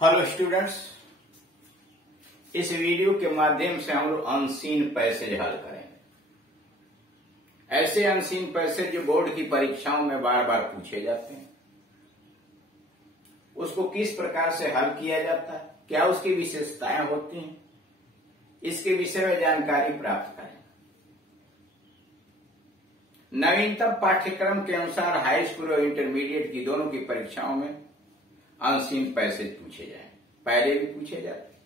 Hello students, इस video के माध्यम से हम लोग अनसीन पैसेज हल करेंगे। ऐसे अनसीन पैसेज जो बोर्ड की परीक्षाओं में बार बार पूछे जाते हैं, उसको किस प्रकार से हल किया जाता है, क्या उसकी विशेषताएं होती हैं, इसके विषय में जानकारी प्राप्त करें। नवीनतम पाठ्यक्रम के अनुसार हाई स्कूल और इंटरमीडिएट की दोनों की परीक्षाओं में अनसीन पैसेज पूछे जाए, पहले भी पूछे जाते थे।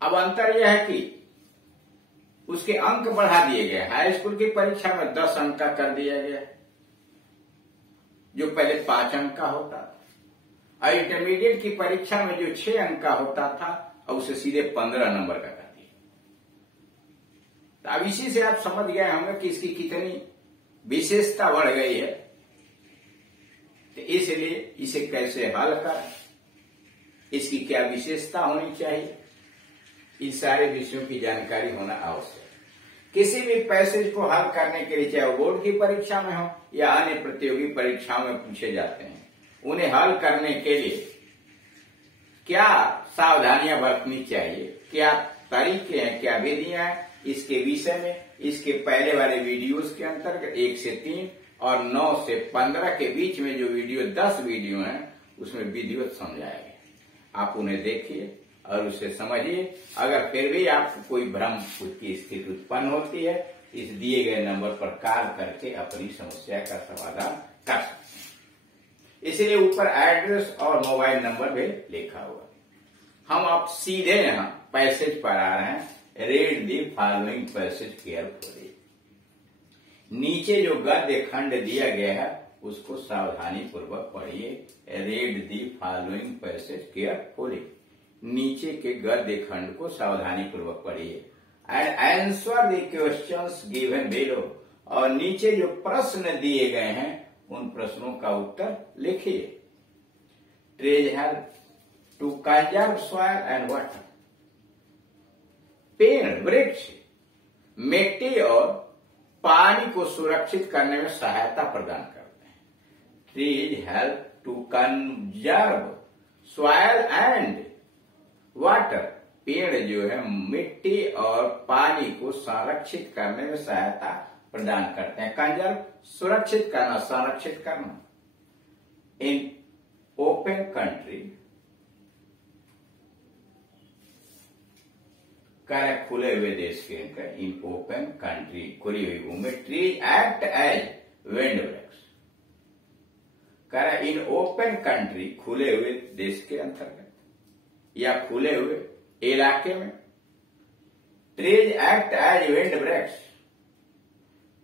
अब अंतर यह है कि उसके अंक बढ़ा दिए गए। हाई स्कूल की परीक्षा में 10 अंक का कर दिया गया, जो पहले 5 अंक का होता था, और इंटरमीडिएट की परीक्षा में जो 6 अंक का होता था, और उसे सीधे 15 नंबर का कर दिया। तो अब इसी से आप समझ गए होंगे कि इसकी कितनी विशेषता बढ़ गई है। तो इसलिए इसे कैसे हल करें, इसकी क्या विशेषता होनी चाहिए, इन सारे विषयों की जानकारी होना आवश्यक। किसी भी पैसेज को हल करने के लिए, चाहे वो बोर्ड की परीक्षा में हो या अन्य प्रतियोगी परीक्षाओं में पूछे जाते हैं, उन्हें हल करने के लिए क्या सावधानियां बरतनी चाहिए, क्या तरीके हैं, क्या विधियां हैं, इसके विषय में इसके पहले वाले वीडियोस के अंतर्गत 1 से 3 और 9 से 15 के बीच में जो वीडियो 10 वीडियो हैं, उसमें विधिवत समझाया गया। आप उन्हें देखिए और उसे समझिए। अगर फिर भी आपको कोई भ्रम की स्थिति उत्पन्न होती है, इस दिए गए नंबर पर कॉल करके अपनी समस्या का समाधान कर सकते हैं। इसलिए ऊपर एड्रेस और मोबाइल नंबर भी लिखा हुआ। हम अब सीधे यहाँ पैसेज पर आ रहे हैं। Read the following passage carefully. नीचे जो गद्य खंड दिया गया है उसको सावधानी पूर्वक पढ़िए। Read the following passage carefully. नीचे के गद्य खंड को सावधानी पूर्वक पढ़िए and answer the questions given below. और नीचे जो प्रश्न दिए गए हैं उन प्रश्नों का उत्तर लिखिए। Trees help to conserve soil and water. पेड़ वृक्ष मिट्टी और पानी को सुरक्षित करने में सहायता प्रदान करते हैं। Trees help to conserve soil and water. पेड़ जो है मिट्टी और पानी को संरक्षित करने में सहायता प्रदान करते हैं। कंजर्व सुरक्षित करना, संरक्षित करना। इन ओपन कंट्री, खुले हुए देश के अंदर, इन ओपन कंट्री, खुली हुई भूमि, tree act as wind breaks. In open country, खुले हुए देश के अंतर्गत या खुले हुए इलाके में, trees act as wind breaks.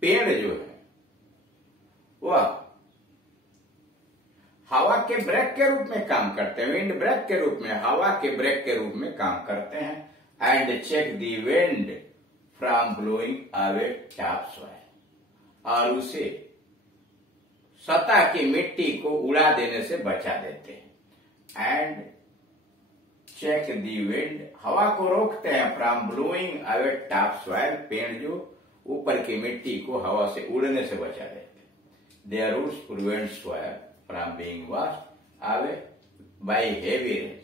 पेड़ जो है वह हवा के ब्रेक के रूप में काम करते हैं, विंड ब्रेक के रूप में, हवा के ब्रेक के रूप में काम करते हैं। And check the wind from blowing away topsoil. और उसे सतह की मिट्टी को उड़ा देने से बचा देते हैं। एंड चेक द विंड, हवा को रोकते हैं, from blowing away top soil. पेड़ जो ऊपर की मिट्टी को हवा से उड़ने से बचा देते हैं। Their roots prevent soil from being washed away by heavy rains.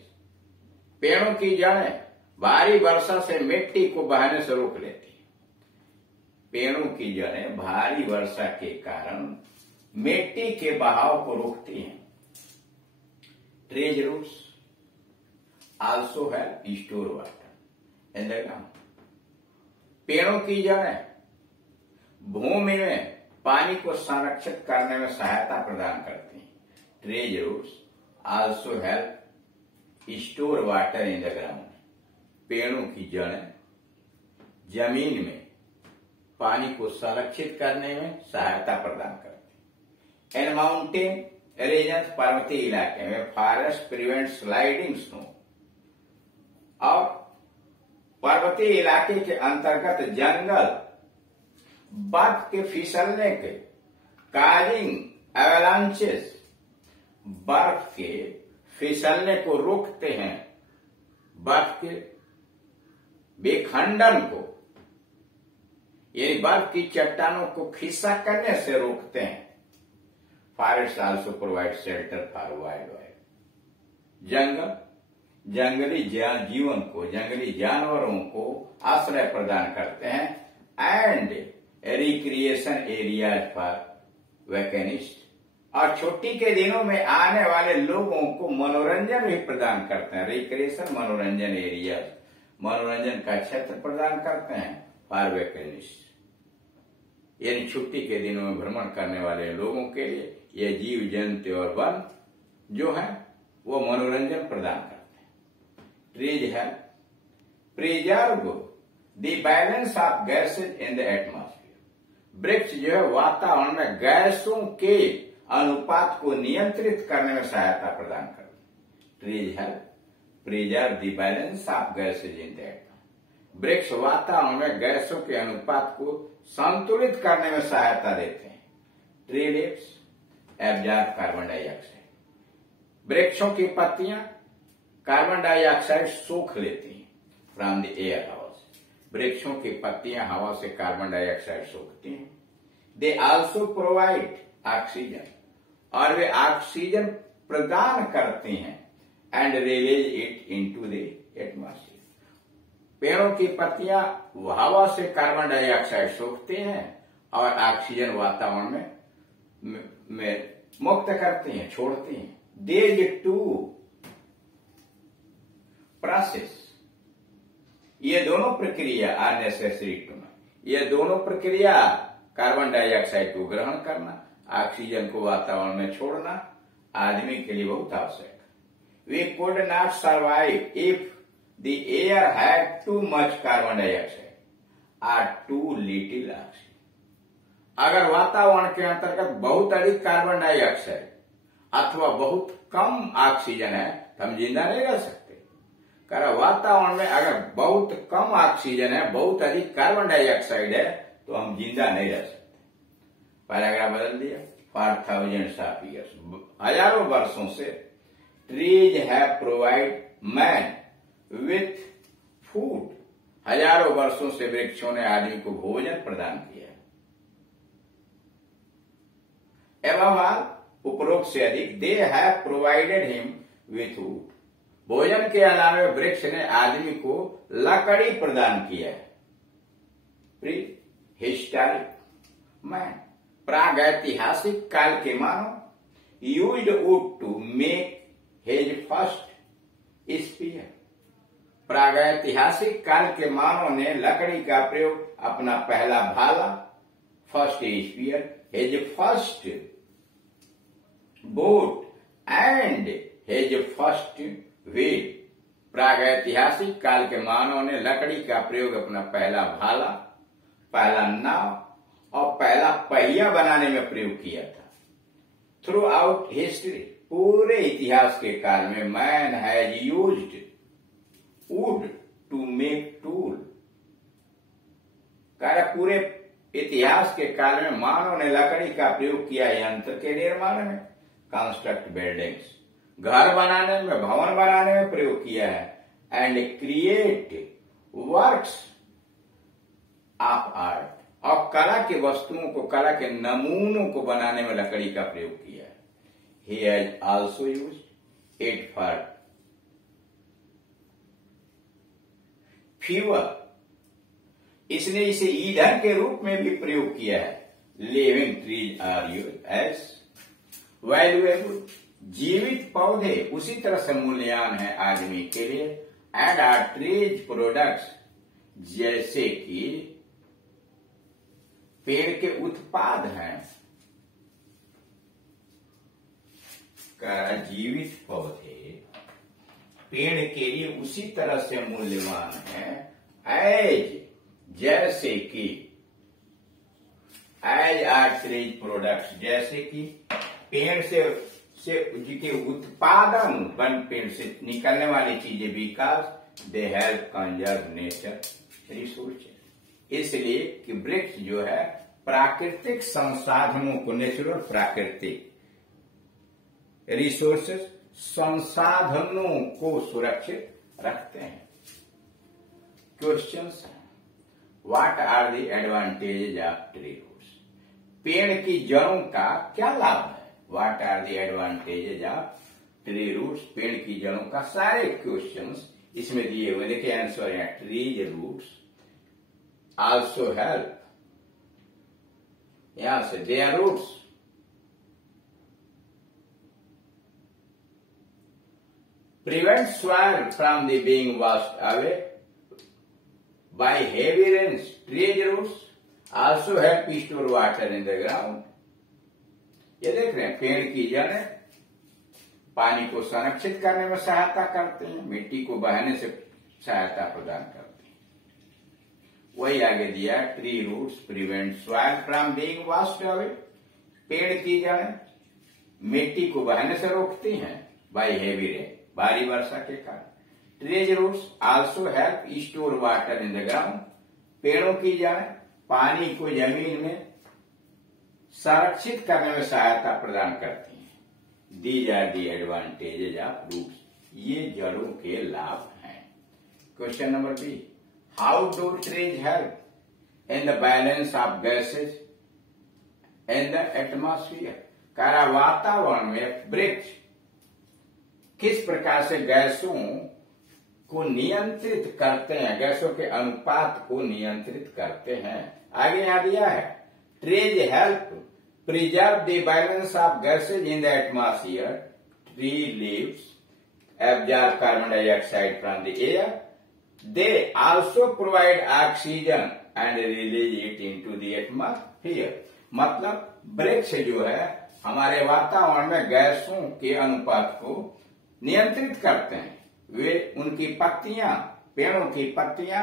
पेड़ों की जड़ें भारी वर्षा से मिट्टी को बहने से रोक लेती है। पेड़ों की जड़ें भारी वर्षा के कारण मिट्टी के बहाव को रोकती हैं। Trees roots also help store water in the ground. पेड़ों की जड़ें भूमि में पानी को संरक्षित करने में सहायता प्रदान करती हैं। Trees roots also help store water in the ground. पेड़ों की जड़ें जमीन में पानी को संरक्षित करने में सहायता प्रदान करती हैं। इन माउंटेन रीजन, पर्वतीय इलाके में, फॉरेस्ट प्रिवेंट स्लाइडिंग स्नो। और पर्वतीय इलाके के अंतर्गत जंगल बर्फ के फिसलने के, काजिंग एवलांचेस, बर्फ के फिसलने को रोकते हैं, बर्फ के विखंडन को, यानी बर्फ की चट्टानों को खिस्सा करने से रोकते हैं। Forest also provide shelter for wild life. जंगली जीवन को, जंगली जानवरों को आश्रय प्रदान करते हैं, एंड रिक्रिएशन एरियाज फॉर वैकेनिस्ट, और छुट्टी के दिनों में आने वाले लोगों को मनोरंजन भी प्रदान करते हैं। रिक्रिएशन मनोरंजन एरियाज, मनोरंजन का क्षेत्र प्रदान करते हैं फॉर वैकेनिस्ट, यानी छुट्टी के दिनों में भ्रमण करने वाले लोगों के लिए ये जीव जंतु और वन जो है वो मनोरंजन प्रदान करते हैं। ट्रीज है preserve the balance of gases in the atmosphere, वृक्ष जो है वातावरण में गैसों के अनुपात को नियंत्रित करने में सहायता प्रदान करते हैं। ट्रीज है preserve the balance of gases in the atmosphere, वृक्ष वातावरण में गैसों के अनुपात को संतुलित करने में सहायता देते हैं। Tree leaves absorb carbon dioxide, वृक्षों की पत्तियां कार्बन डाइऑक्साइड सोख लेती हैं फ्रॉम द एयर, हवा से, वृक्षों की पत्तियां हवा से कार्बन डाइऑक्साइड सोखती हैं। दे आल्सो प्रोवाइड ऑक्सीजन, और वे ऑक्सीजन प्रदान करती हैं, and release it into the atmosphere, पेड़ों की पत्तियां हवा से कार्बन डाइऑक्साइड सोखती हैं और ऑक्सीजन वातावरण में मुक्त करती हैं, छोड़ती हैं। देज टू प्रोसेस, ये दोनों प्रक्रिया आर नेसेसरी टू, ये दोनों प्रक्रिया कार्बन डाइऑक्साइड को ग्रहण करना, ऑक्सीजन को वातावरण में छोड़ना आदमी के लिए बहुत आवश्यक है। We could not survive if the air had too much carbon dioxide और टू लिटिल ऑक्सीजन, अगर वातावरण के अंतर्गत बहुत अधिक कार्बन डाइऑक्साइड अथवा बहुत कम ऑक्सीजन है तो हम जिंदा नहीं रह सकते। कारण वातावरण में अगर बहुत कम ऑक्सीजन है, बहुत अधिक कार्बन डाइऑक्साइड है तो हम जिंदा नहीं रह सकते। पैराग्राफ बदल दिया। फॉर थाउजेंड्स ऑफ ईयर्स, हजारों वर्षों से trees have provide man with food, हजारों वर्षों से वृक्षों ने आदमी को भोजन प्रदान किया। एवं ऑल, उपरोक्त से अधिक, they have provided him with would, भोजन के अलावा वृक्ष ने आदमी को लकड़ी प्रदान किया है। प्री हिस्टोरिक मैन, प्रागैतिहासिक काल के मानव used wood to make his first spear, प्रागैतिहासिक काल के मानव ने लकड़ी का प्रयोग अपना पहला भाला, first sphere, his first boat and his first wheel, प्रागैतिहासिक काल के मानव ने लकड़ी का प्रयोग अपना पहला भाला, पहला नाव और पहला पहिया बनाने में प्रयोग किया था। थ्रू आउट हिस्ट्री, पूरे इतिहास के काल में, man has used wood to make tool, पूरे इतिहास के काल में मानव ने लकड़ी का प्रयोग किया यंत्र के निर्माण में, कंस्ट्रक्ट बिल्डिंग्स, घर बनाने में, भवन बनाने में प्रयोग किया है, and create works of art, और कला के वस्तुओं को, कला के नमूनों को बनाने में लकड़ी का प्रयोग किया है। He has also used it for fuel, इसने इसे ईंधन के रूप में भी प्रयोग किया है। Living trees are used as valuable, जीवित पौधे उसी तरह से मूल्यवान है आदमी के लिए, एंड आर ट्रीज प्रोडक्ट्स, जैसे कि पेड़ के उत्पाद हैं, जीवित पौधे पेड़ के लिए उसी तरह से मूल्यवान है एज, जैसे कि एज आर ट्रीज प्रोडक्ट्स, जैसे कि पेड़ से के उत्पादन, पेड़ से निकलने वाली चीजें, because they help conserve nature resources, इसलिए कि वृक्ष जो है प्राकृतिक संसाधनों को, नेचुरल प्राकृतिक रिसोर्सेज, संसाधनों को सुरक्षित रखते हैं। Questions, what are the advantages of tree roots, पेड़ की जड़ों का क्या लाभ है। What are the advantages of tree roots, पेड़ की जड़ों का सारे क्वेश्चंस इसमें दिए हुए। देखिए आंसर है ट्रीज रूट्स आल्सो हेल्प, यहां से their roots prevent soil from the being washed away by heavy rains. Trees roots also help store water in the ground. ये देख रहे हैं, पेड़ की जड़ें पानी को संरक्षित करने में सहायता करते हैं, मिट्टी को बहने से सहायता प्रदान करते हैं। वही आगे दिया, tree roots prevent soil from being washed away. पेड़ की जड़ें मिट्टी को बहने से रोकती हैं बाय हेवी रेन, भारी वर्षा के कारण। Trees roots also help store water in the ground. पेड़ों की जड़ें पानी को जमीन में संरक्षित करने में सहायता प्रदान करती हैं। These are the advantages of roots, ये जड़ों के लाभ हैं। Question number B, how do trees help in the balance of gases in the atmosphere. कह वातावरण में वृक्ष किस प्रकार से गैसों को नियंत्रित करते हैं, गैसों के अनुपात को नियंत्रित करते हैं। आगे यहां दिया है, trees help preserve the balance of gases in the atmosphere. Tree leaves absorb carbon dioxide from the air, they also provide oxygen and release it into the atmosphere. मतलब वृक्ष जो है हमारे वातावरण में गैसों के अनुपात को नियंत्रित करते हैं। वे उनकी पत्तियां, पेड़ों की पत्तियां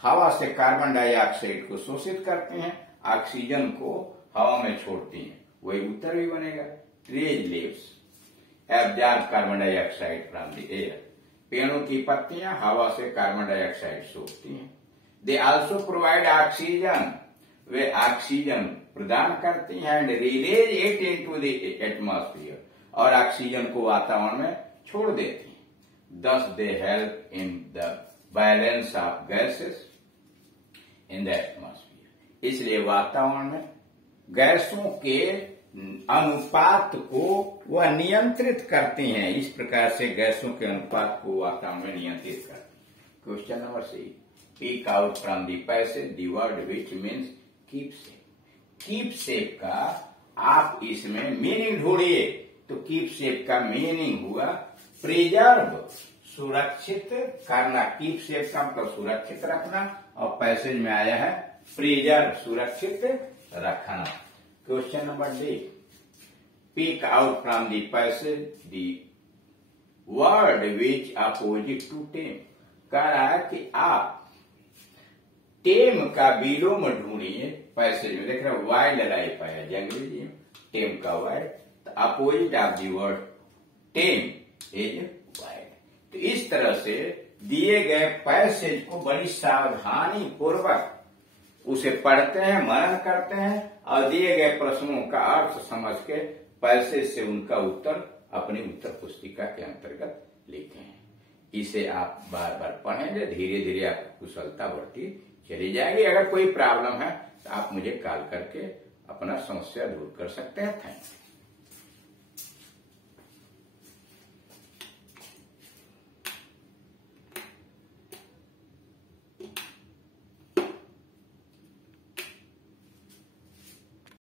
हवा से कार्बन डाइऑक्साइड को शोषित करती हैं, ऑक्सीजन को हवा में छोड़ती हैं। वही उत्तर भी बनेगा। Trees leaves absorb carbon dioxide from the air. पेड़ों की पत्तियां हवा से कार्बन डाइऑक्साइड सोखती हैं। They also provide oxygen, way oxygen प्रदान करती हैं। And release it into the atmosphere, और ऑक्सीजन को वातावरण में छोड़ देती हैं। दस they help in the balance of gases in the atmosphere. इसलिए वातावरण में गैसों के अनुपात को वह नियंत्रित करती हैं। इस प्रकार से गैसों के अनुपात को वातावरण में नियंत्रित करती हैं। Question number C, speak out from the passage the word which means keep safe. Keep safe का आप इसमें मीनिंग ढूंढिए। तो कीप सेफ का मीनिंग हुआ प्रिजर्व, सुरक्षित करना। कीप सेफ का मतलब सुरक्षित रखना, और पैसेज में आया है प्रिजर्व, सुरक्षित रखना। Question number D, speak out from the passage the word which opposite to tame. कह रहा है कि आप टेम का विलोम ढूंढिए। पैसेज में देख रहे हो, वाइल्ड लाइफ आया जंगली जीव, टेम का वाइल्ड, तो opposite of the word time is wild. तो इस तरह से दिए गए पैसेज को बड़ी सावधानी पूर्वक उसे पढ़ते हैं, मनन करते हैं, और दिए गए प्रश्नों का अर्थ समझ के पैसेज से उनका उत्तर अपनी उत्तर पुस्तिका के अंतर्गत लिखें। इसे आप बार बार पढ़ेंगे, धीरे धीरे आपकी कुशलता बढ़ती चली जाएगी। अगर कोई प्रॉब्लम है तो आप मुझे कॉल करके अपना समस्या दूर कर सकते हैं। Thank you.